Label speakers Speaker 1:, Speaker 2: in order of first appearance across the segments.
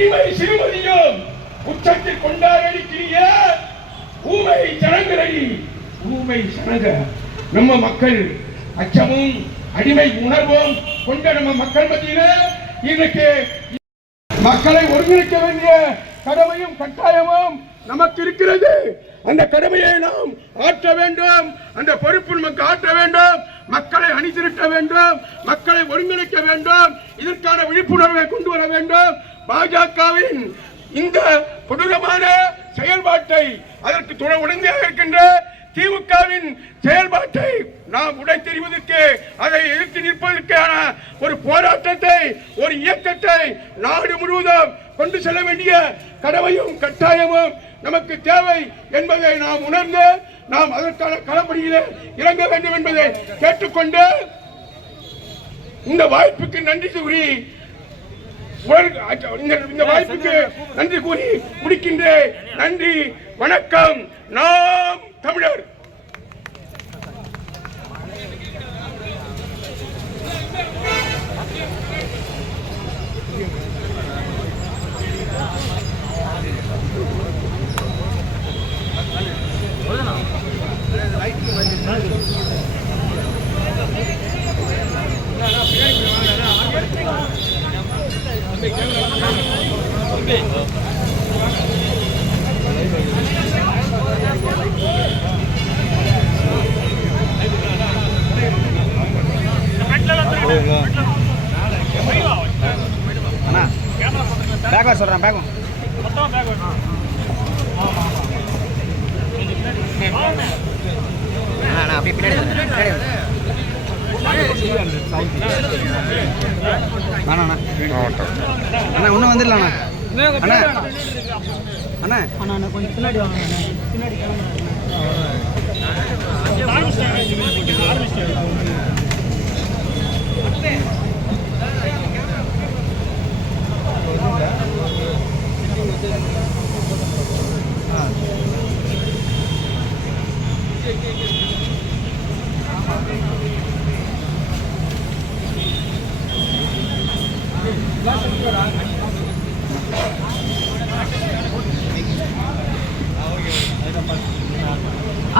Speaker 1: அடிமை சிறுமதியும் உச்சத்தில் கொண்டாடிக்கிறிய ஊமை ஜனங்களடி ஊமை சனங்க நம்ம மக்கள் அச்சமும் அடிமை உணர்வும் கொண்ட நம்ம மக்கள் மத்தியில இன்னைக்கு மக்களை ஒருங்கிணைக்க வேண்டிய கடமையும் கட்டாயமும் நமக்கு இருக்கிறது. அந்த கடமையை நாம் ஆற்ற வேண்டும். அந்த பொறுப்பு நமக்கு ஆற்ற வேண்டும். மக்களை அணிதிரட்ட வேண்டும். மக்களை ஒருங்கிணைக்க வேண்டும். இதற்கான விழிப்புணர்வை கொண்டு வர வேண்டும். பாஜகவின் இந்த கொடூரமான செயல்பாட்டை அதற்கு துணை உடந்தையாக இருக்கின்ற திமுகவின் செயல்பாட்டை நாம் உடை தெரிவதற்கு அதை எதிர்த்து நிற்பதற்கான ஒரு போராட்டத்தை ஒரு இயக்கத்தை நாடு முழுவதும் கொண்டு செல்ல வேண்டிய கடமையும் கட்டாயமும் நமக்கு தேவை என்பதை நாம் உணர்ந்து நாம் அதற்கான களப்பணியிலே இறங்க வேண்டும் என்பதை கேட்டுக்கொண்டு இந்த வாய்ப்புக்கு நன்றி கூறி இந்த- வாய்ப்புக்கு நன்றி கூறி முடிக்கின்றேன். நன்றி வணக்கம். நாம் தமிழர்.
Speaker 2: அண்ணா பேக் வர சொல்கிறேன் பேக் அண்ணா அண்ணா அப்படியே பின்னாடி வாங்க, அண்ணா வாங்க. அண்ணா அண்ணா? இன்னும் வந்துடலாம் அண்ணா. அண்ணா அண்ணா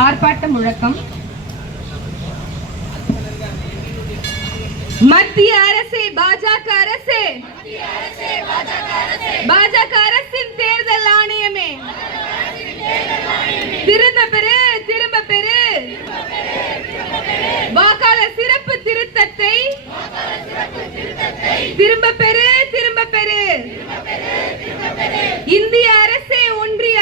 Speaker 3: ஆர்ப்பாட்ட முழக்கம். மத்திய அரசே பாஜக அரசே. பாஜக அரசின் தேர்தல் ஆணையமே. திரும்ப பெரு திரும்ப பெரு வாக்காளர் சிறப்பு திருத்தத்தை திரும்ப பெரு திரும்ப பெரு இந்திய அரசு ஒன்றிய